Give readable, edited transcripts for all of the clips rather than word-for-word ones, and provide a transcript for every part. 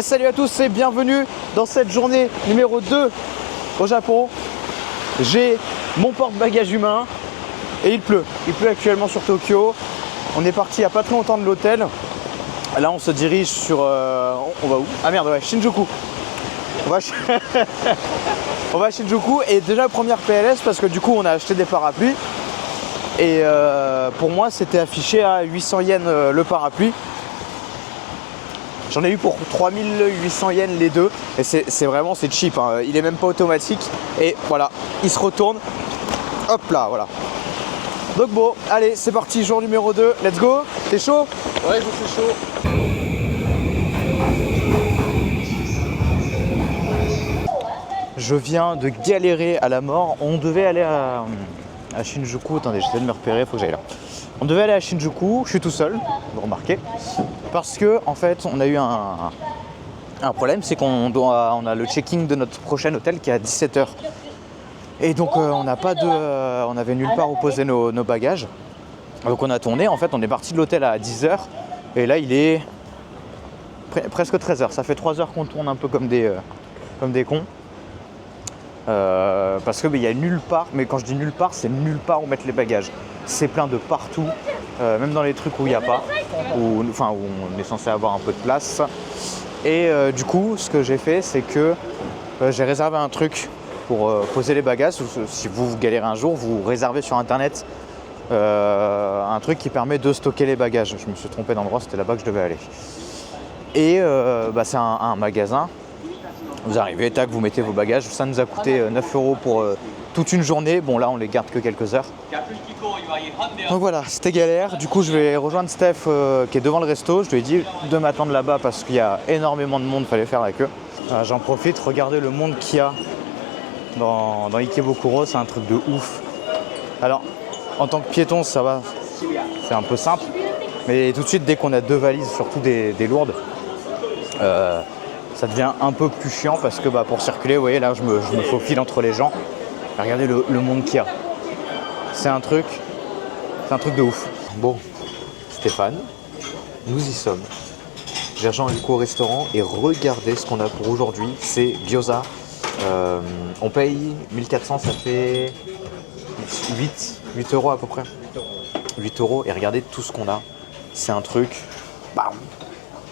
Salut à tous et bienvenue dans cette journée numéro 2 au Japon. J'ai mon porte-bagages humain et il pleut. Il pleut actuellement sur Tokyo. On est parti il n'y a pas très longtemps de l'hôtel. Là on se dirige sur... on va où? Ah merde, ouais, Shinjuku. On va à Shinjuku et déjà première PLS parce que du coup on a acheté des parapluies. Et pour moi c'était affiché à 800 yens le parapluie. J'en ai eu pour 3800 yens les deux et c'est cheap, hein. Il est même pas automatique et voilà, il se retourne, hop là, voilà. Donc bon, allez, c'est parti, jour numéro 2, let's go. T'es chaud? Ouais, je suis chaud. Je viens de galérer à la mort. On devait aller à Shinjuku. Attendez, j'essaie de me repérer, faut que j'aille là. On devait aller à Shinjuku, je suis tout seul, vous remarquez, parce que en fait on a eu un problème, c'est qu'on a le check-in de notre prochain hôtel qui est à 17h. Et donc on avait nulle part où poser nos bagages. Donc on a tourné, en fait on est parti de l'hôtel à 10h et là il est presque 13h. Ça fait 3 heures qu'on tourne un peu comme des cons. Parce que il y a nulle part, mais quand je dis nulle part, c'est nulle part où mettre les bagages. C'est plein de partout, même dans les trucs où il n'y a pas, où on est censé avoir un peu de place. Et du coup, ce que j'ai fait, c'est que j'ai réservé un truc pour poser les bagages. Si vous galérez un jour, vous réservez sur internet un truc qui permet de stocker les bagages. Je me suis trompé d'endroit, c'était là-bas que je devais aller. Et c'est un magasin. Vous arrivez, tac, vous mettez vos bagages. Ça nous a coûté 9 € pour toute une journée. Bon, là, on les garde que quelques heures. Donc voilà, c'était galère. Du coup, je vais rejoindre Steph qui est devant le resto. Je lui ai dit de m'attendre là-bas parce qu'il y a énormément de monde, il fallait faire la queue. J'en profite, regardez le monde qu'il y a dans Ikebukuro, c'est un truc de ouf. Alors, en tant que piéton, ça va, c'est un peu simple. Mais tout de suite, dès qu'on a 2 valises, surtout des lourdes, ça devient un peu plus chiant parce que pour circuler, vous voyez, là, je me faufile entre les gens. Regardez le monde qu'il y a. C'est un truc de ouf. Bon, Stéphane, nous y sommes. J'ai rejoint du coup au restaurant et regardez ce qu'on a pour aujourd'hui. C'est gyoza. On paye 1400, ça fait 8 € à peu près. 8 € et regardez tout ce qu'on a. C'est un truc,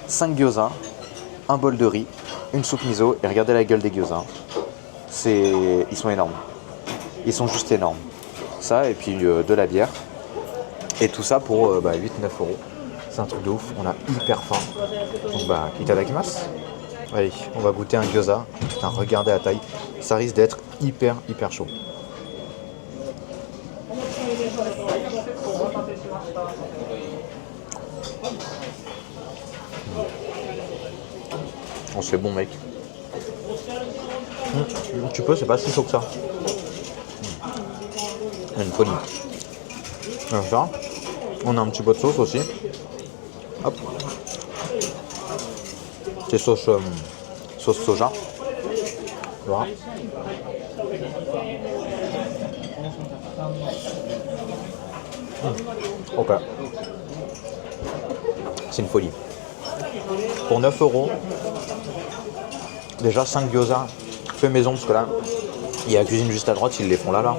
5 gyoza, un bol de riz, une soupe miso et regardez la gueule des gyoza. Ils sont énormes. Ils sont juste énormes. Ça et puis de la bière. Et tout ça pour 8-9 €. C'est un truc de ouf. On a hyper faim. Donc itadakimasu. Allez, on va goûter un gyoza. Putain, regardez la taille. Ça risque d'être hyper chaud. Oh, c'est bon, mec. Tu peux, c'est pas si chaud que ça. Il y a une folie. Alors ça, on a un petit peu de sauce aussi. Hop. C'est sauce soja. Voilà. Ok. C'est une folie. Pour 9 €, déjà 5 gyoza fait maison parce que là, il y a la cuisine juste à droite, ils les font là.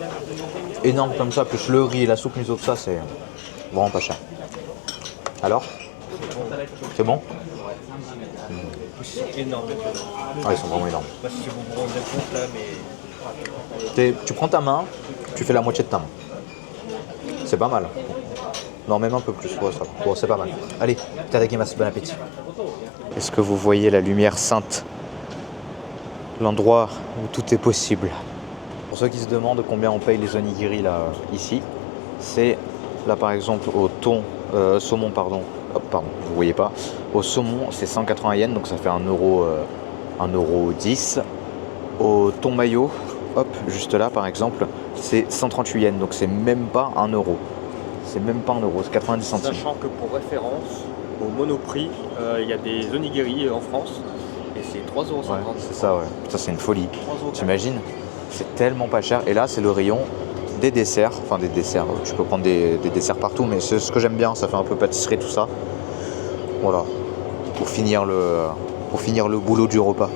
Énorme comme ça, plus le riz et la soupe miso, tout ça, c'est vraiment pas cher. Alors, c'est bon? C'est énorme. Ah, ils sont vraiment énormes. Moi, si vous vous rendez compte là, mais. Tu prends ta main, tu fais la moitié de ta main. C'est pas mal. Non, même un peu plus, ouais, ça va. Bon, c'est pas mal. Allez, itadakimasu, bon appétit. Est-ce que vous voyez la lumière sainte? L'endroit où tout est possible. Pour ceux qui se demandent combien on paye les onigiri là, ici, c'est là par exemple au saumon, pardon. Hop, pardon, vous voyez pas. Au saumon, c'est 180 yens, donc ça fait 1,10 €. Au thon mayo, hop, juste là par exemple, c'est 138 yens, donc c'est même pas 1 €. C'est même pas 1 €, c'est 90 centimes. Sachant que pour référence, au Monoprix, il y a des onigiri en France et c'est 3,50 €. Ouais, c'est ça, ouais. Putain, c'est une folie. T'imagines? C'est tellement pas cher. Et là, c'est le rayon des desserts. Enfin, des desserts. Tu peux prendre des desserts partout, mais c'est ce que j'aime bien. Ça fait un peu pâtisserie, tout ça. Voilà. Pour finir pour finir le boulot du repas.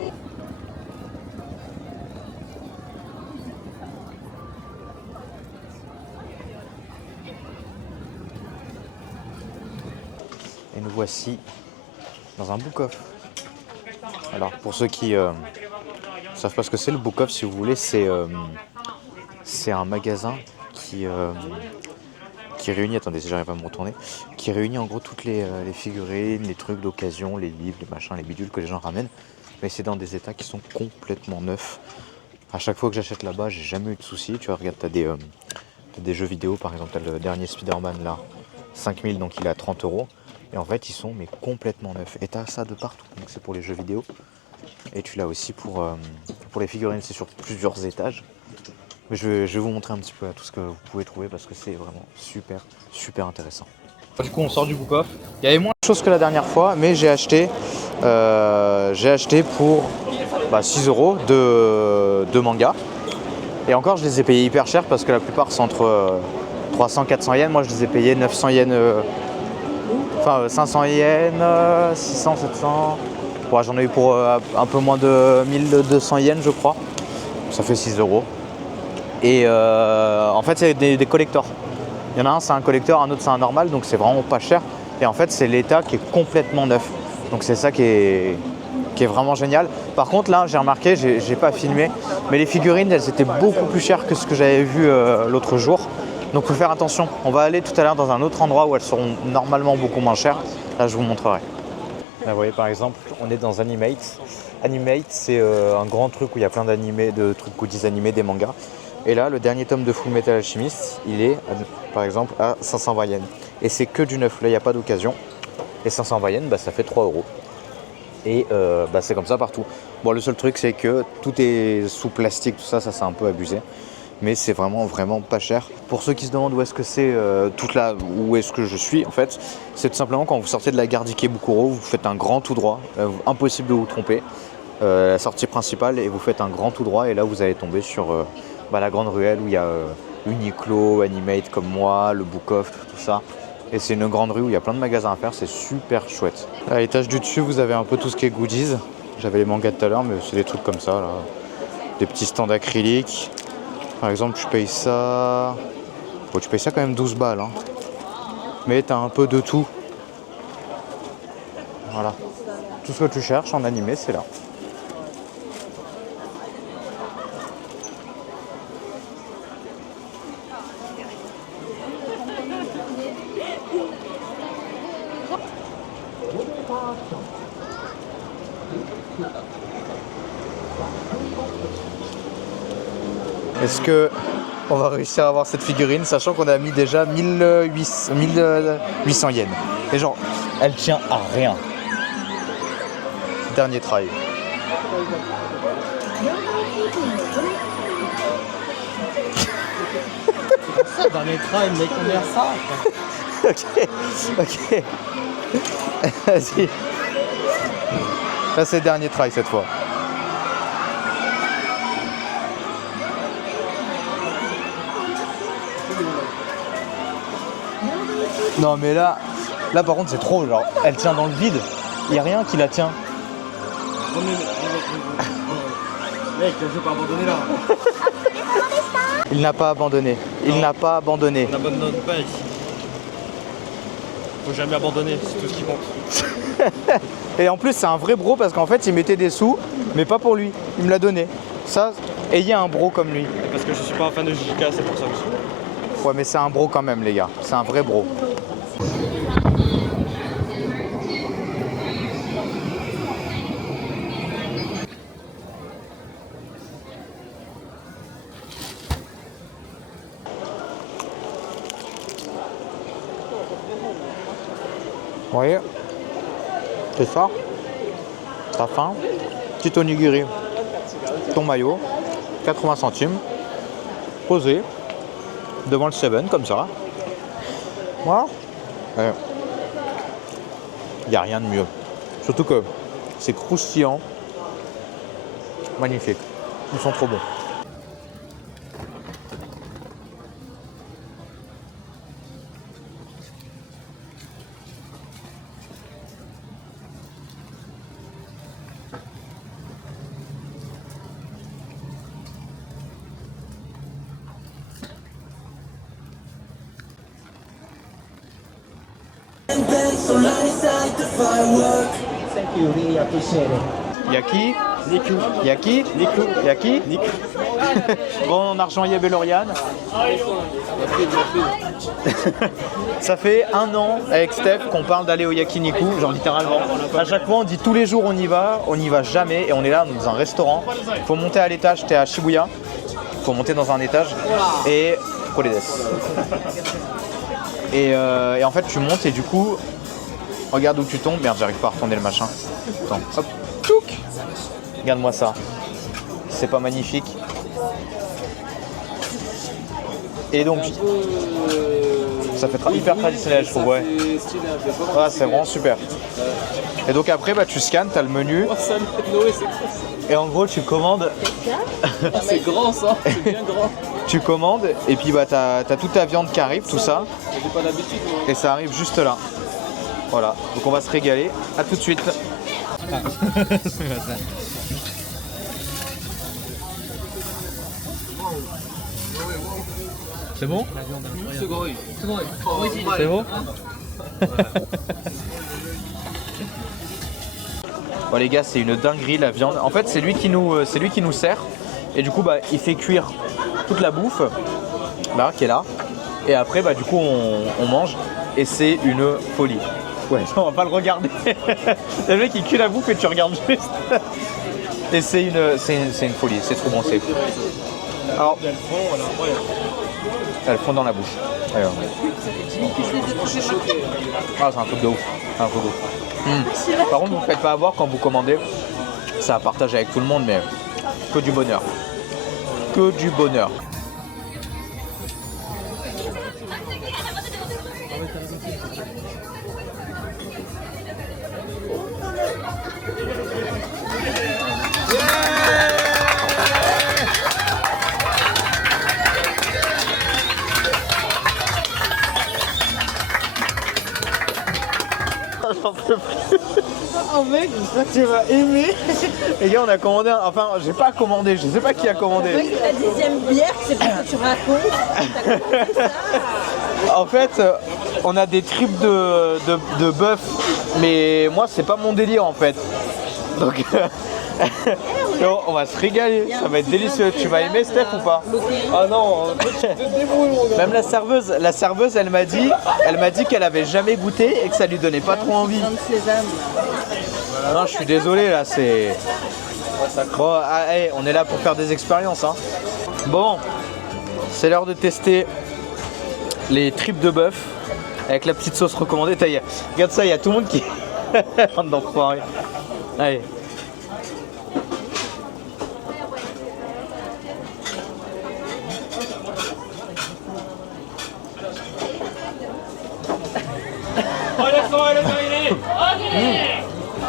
Et nous voici dans un book-off. Alors pour ceux qui ne savent pas ce que c'est le book-off, si vous voulez, c'est un magasin qui réunit, attendez si j'arrive à me retourner, qui réunit en gros toutes les figurines, les trucs d'occasion, les livres, les machins, les bidules que les gens ramènent. Mais c'est dans des états qui sont complètement neufs. À chaque fois que j'achète là-bas, j'ai jamais eu de soucis. Tu vois, regarde, t'as des jeux vidéo, par exemple, t'as le dernier Spider-Man là, 5000, donc il est à 30 €. Et en fait, ils sont mais complètement neufs. Et t'as ça de partout. Donc c'est pour les jeux vidéo. Et tu l'as aussi pour les figurines, c'est sur plusieurs étages. Mais je vais vous montrer un petit peu tout ce que vous pouvez trouver parce que c'est vraiment super intéressant. Du coup, on sort du book-off. Il y avait moins de choses que la dernière fois, mais j'ai acheté pour 6 € de mangas. Et encore, je les ai payés hyper cher parce que la plupart sont entre 300-400 yens. Moi, je les ai payés 900 yens, 500 yens, 600, 700. Ouais, j'en ai eu pour un peu moins de 1200 yens, je crois. Ça fait 6 €. Et en fait, c'est des collectors. Il y en a un, c'est un collector, un autre, c'est un normal, donc c'est vraiment pas cher. Et en fait, c'est l'état qui est complètement neuf. Donc c'est ça qui est vraiment génial. Par contre, là, j'ai remarqué, j'ai pas filmé, mais les figurines, elles étaient beaucoup plus chères que ce que j'avais vu l'autre jour. Donc faut faire attention. On va aller tout à l'heure dans un autre endroit où elles seront normalement beaucoup moins chères. Là, je vous montrerai. Là, vous voyez, par exemple, on est dans Animate. Animate, c'est un grand truc où il y a plein d'animés, de trucs goodies animés, des mangas. Et là, le dernier tome de Full Metal Alchemist, il est, par exemple, à 520 yens. Et c'est que du neuf, là, il n'y a pas d'occasion. Et 520 yens, ça fait 3 €. Et c'est comme ça partout. Bon, le seul truc, c'est que tout est sous plastique, tout ça c'est un peu abusé. Mais c'est vraiment pas cher. Pour ceux qui se demandent où est-ce que c'est, où est-ce que je suis, en fait, c'est tout simplement quand vous sortez de la gare d'Ikebukuro, vous faites un grand tout droit, impossible de vous tromper. La sortie principale, et vous faites un grand tout droit, et là vous allez tomber sur la grande ruelle où il y a Uniqlo, Animate comme moi, le Book-off, tout ça. Et c'est une grande rue où il y a plein de magasins à faire, c'est super chouette. À l'étage du dessus, vous avez un peu tout ce qui est goodies. J'avais les mangas tout à l'heure, mais c'est des trucs comme ça, là. Des petits stands acryliques. Par exemple, tu payes ça... Bon, tu payes ça quand même 12 balles, hein. Mais t'as un peu de tout. Voilà. Tout ce que tu cherches en animé, c'est là. Est-ce que on va réussir à avoir cette figurine, sachant qu'on a mis déjà 1800 yens. Et genre, elle tient à rien. Dernier try. Dernier try, mec, on est à ça. Ok. Vas-y. Là, c'est le dernier try cette fois. Non mais là par contre c'est trop, genre elle tient dans le vide, il n'y a rien qui la tient. Mec, je vais pas abandonner là. Il n'a pas abandonné, il n'a pas abandonné. On n'abandonne pas ici. Faut jamais abandonner, c'est tout ce qui compte. Et en plus c'est un vrai bro parce qu'en fait il mettait des sous, mais pas pour lui, il me l'a donné. Ça, ayez un bro comme lui. Parce que je suis pas un fan de JK, c'est pour ça aussi. Ouais mais c'est un bro quand même les gars, c'est un vrai bro. Vous voyez, c'est ça, t'as faim, petit onigiri, ton maillot, 80 centimes, posé devant le 7 comme ça. Voilà. Il n'y a rien de mieux. Surtout que c'est croustillant, magnifique, ils sont trop bons. Thank you, really appreciate it. Yaki, Niku. Yaki, Niku. Yaki. Niku. Bon, argent Yeb et Lauriane. Ça fait 1 an avec Steph qu'on parle d'aller au Yakiniku, genre littéralement. À chaque fois on dit tous les jours on n'y va jamais et on est là dans un restaurant. Faut monter à l'étage, t'es à Shibuya. Faut monter dans un étage et et en fait tu montes et du coup regarde où tu tombes. Merde, j'arrive pas à retourner le machin. Attends, hop, tchouk. Regarde-moi ça. C'est pas magnifique. Et donc, ça fait hyper traditionnel, je trouve, ouais. Ouais, c'est vraiment super. Et donc après, bah, tu scannes, t'as le menu. Et en gros, tu commandes. C'est grand ça, c'est bien grand. Tu commandes et puis bah, t'as toute ta viande qui arrive, tout ça. J'ai pas l'habitude moi. Et ça arrive juste là. Voilà, donc on va se régaler. À tout de suite. C'est bon? C'est bon? Bon les gars, c'est une dinguerie la viande. En fait, c'est lui qui nous sert. Et du coup, bah, il fait cuire toute la bouffe, là, qui est là. Et après, bah, du coup, on mange. Et c'est une folie. Ouais, on va pas le regarder. Le mec, il cuit la bouffe et tu regardes juste. Et c'est une folie. C'est trop bon. C'est. Alors, elles font dans la bouche. Alors. Ah, c'est un truc de ouf. Un truc de ouf. Par contre, vous ne faites pas avoir quand vous commandez. Ça à partager avec tout le monde, mais que du bonheur. Que du bonheur. J'en peux plus. Oh mec, tu vas aimer. Les gars, on a commandé enfin, j'ai pas commandé, je sais pas qui a commandé. La 10e bière, c'est pas que tu racontes. En fait, on a des tripes de bœuf, mais moi c'est pas mon délire en fait. Donc on va se régaler, ça va être délicieux. Tu vas aimer Steph ou pas? Ah non, tu te débrouilles mon gars. Même la serveuse, elle m'a dit qu'elle avait jamais goûté et que ça lui donnait pas trop envie. Non, je suis désolé là, c'est. Bon, allez, on est là pour faire des expériences, hein. Bon, c'est l'heure de tester les tripes de bœuf avec la petite sauce recommandée. Regarde ça, il y a tout le monde qui rentre dans le foiré. Allez.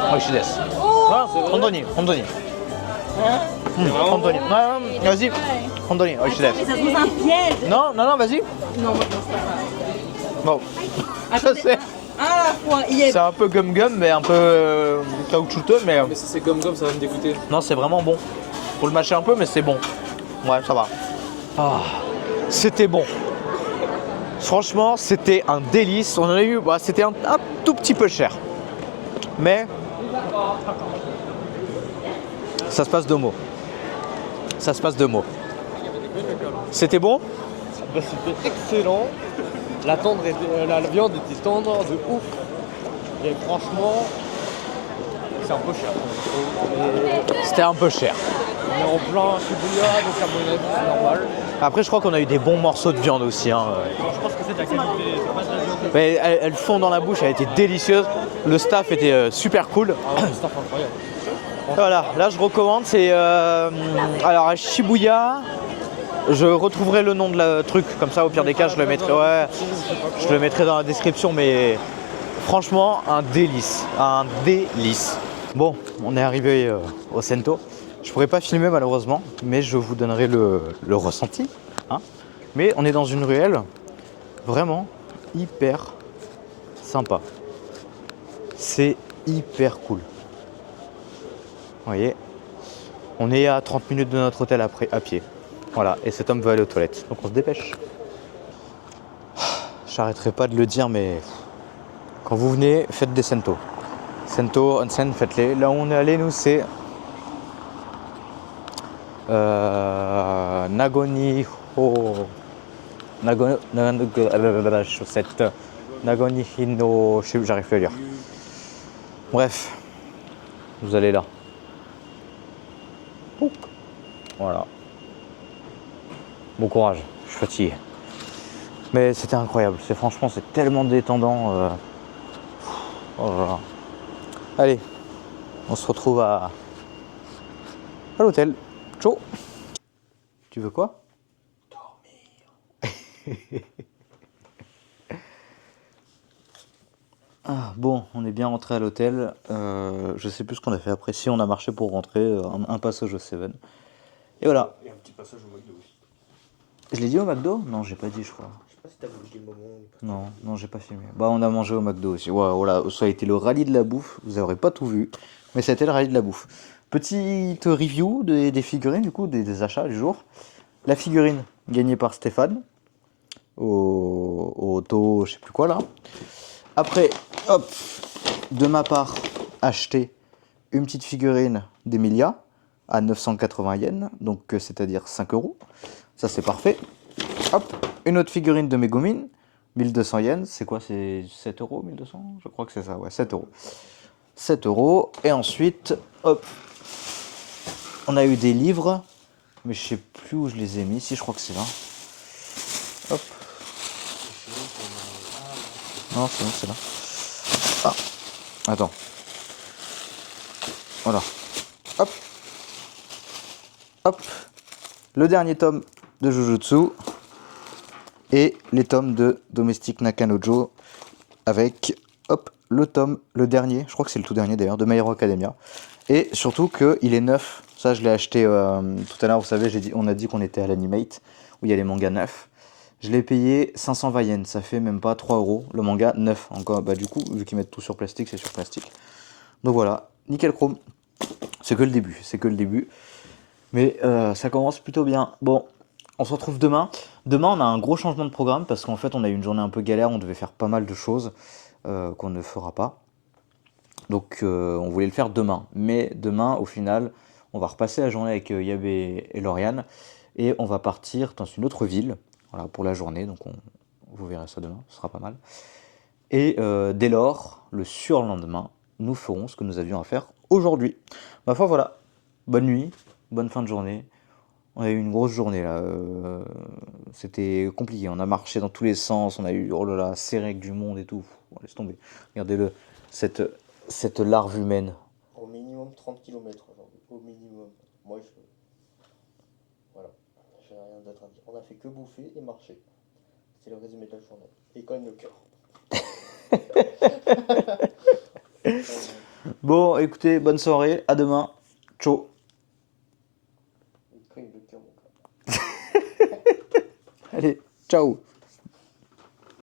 Oh, je suis déçu. Hondoni. Hondoni. Non, vas-y. Hondoni, oh, je suis déçu. Mais ça se trouve un piège. Non, vas-y. Non, moi, je pense pas. Bon. Attendez. C'est À la fois, il est. un peu gum-gum, mais un peu caoutchouteux, mais. Mais si c'est comme ça va me dégoûter. Non, c'est vraiment bon. Faut le mâcher un peu, mais c'est bon. Ouais, ça va. Ah, c'était bon. Franchement, c'était un délice. On en a eu, bah, c'était un tout petit peu cher. Mais ça se passe de mots. Ça se passe de mots. C'était bon? Bah, c'était excellent. La viande était tendre de ouf. Et franchement, c'est un peu cher. C'était un peu cher. On est en plein Shibuya, donc à mon avis c'est normal. Après, je crois qu'on a eu des bons morceaux de viande aussi, hein. Je pense que c'est de la qualité, c'est pas de la viande. Mais elles fond dans la bouche, elle était délicieuse. Le staff était super cool. Ah ouais, c'est incroyable. Voilà, là je recommande, c'est alors à Shibuya, je retrouverai le nom de la truc, comme ça au pire des cas je le mettrai, ouais, je le mettrai dans la description, mais franchement un délice, un délice. Bon, on est arrivé au Sento. Je pourrais pas filmer malheureusement, mais je vous donnerai le ressenti, hein. Mais on est dans une ruelle vraiment hyper sympa. C'est hyper cool. Vous voyez, on est à 30 minutes de notre hôtel à pied. Voilà, et cet homme veut aller aux toilettes, donc on se dépêche. J'arrêterai pas de le dire, mais quand vous venez, faites des Sento. Sento, Onsen, faites-les. Là où on est allé, nous, c'est Nagoni Ho. Chaussette. Nagoni Hino. J'arrive plus à lire. Bref, vous allez là. Pouc. Voilà. Bon courage, je suis fatigué. Mais c'était incroyable. Franchement, c'est tellement détendant. Oh là là. Allez, on se retrouve à l'hôtel. Ciao. Tu veux quoi? Dormir. Ah, bon, on est bien rentré à l'hôtel. Je sais plus ce qu'on a fait après. Si on a marché pour rentrer, un passage au Seven. Et voilà. Et un petit passage au McDo aussi. Je l'ai dit au McDo? Non, j'ai pas dit, je crois. Je sais pas si t'as voulu le moment. Non, non, j'ai pas filmé. Bah, on a mangé au McDo aussi. Ouais, voilà, ça a été le rallye de la bouffe. Vous aurez pas tout vu, mais ça a été le rallye de la bouffe. Petite review des figurines, du coup, des achats du jour. La figurine gagnée par Stéphane au auto, je sais plus quoi là. Après, hop, de ma part, acheté une petite figurine d'Emilia à 980 yens, donc c'est-à-dire 5 euros. Ça, c'est parfait. Hop, une autre figurine de Megumin, 1200 yens. C'est quoi? C'est 7 euros, 1200? Je crois que c'est ça, ouais, 7 euros. 7 euros. Et ensuite, hop, on a eu des livres, mais je sais plus où je les ai mis. Si, je crois que c'est là. Hop. Non, c'est bon, c'est là. Ah, attends. Voilà. Hop. Hop. Le dernier tome de Jujutsu et les tomes de Domestic Nakanojo avec, hop, le dernier, je crois que c'est le tout dernier d'ailleurs, de My Hero Academia. Et surtout qu'il est neuf. Ça, je l'ai acheté tout à l'heure, vous savez, on a dit qu'on était à l'Animate, où il y a les mangas neufs. Je l'ai payé 520 yens, ça fait même pas 3 euros, le manga neuf. Encore, bah du coup, vu qu'ils mettent tout sur plastique, c'est sur plastique. Donc voilà, nickel chrome. C'est que le début, c'est que le début. Mais ça commence plutôt bien. Bon, on se retrouve demain. Demain, on a un gros changement de programme parce qu'en fait, on a eu une journée un peu galère. On devait faire pas mal de choses qu'on ne fera pas. Donc, on voulait le faire demain. Mais demain, au final, on va repasser la journée avec Yabé et Lauriane. Et on va partir dans une autre ville, voilà, pour la journée. Donc, vous verrez ça demain, ce sera pas mal. Et dès lors, le surlendemain, nous ferons ce que nous avions à faire aujourd'hui. Ma foi, voilà. Bonne nuit, bonne fin de journée. On a eu une grosse journée là. C'était compliqué. On a marché dans tous les sens. On a eu, oh là là, serré avec du monde et tout. Pff, laisse tomber. Regardez-le, cette larve humaine. Au minimum 30 km aujourd'hui. Au minimum. Moi, voilà. J'ai rien d'autre à dire. On a fait que bouffer et marcher. C'est le résumé de la journée. Et quand même le cœur. Bon, écoutez, bonne soirée. À demain. Ciao. Il cogne le cœur, mon gars. Allez, ciao.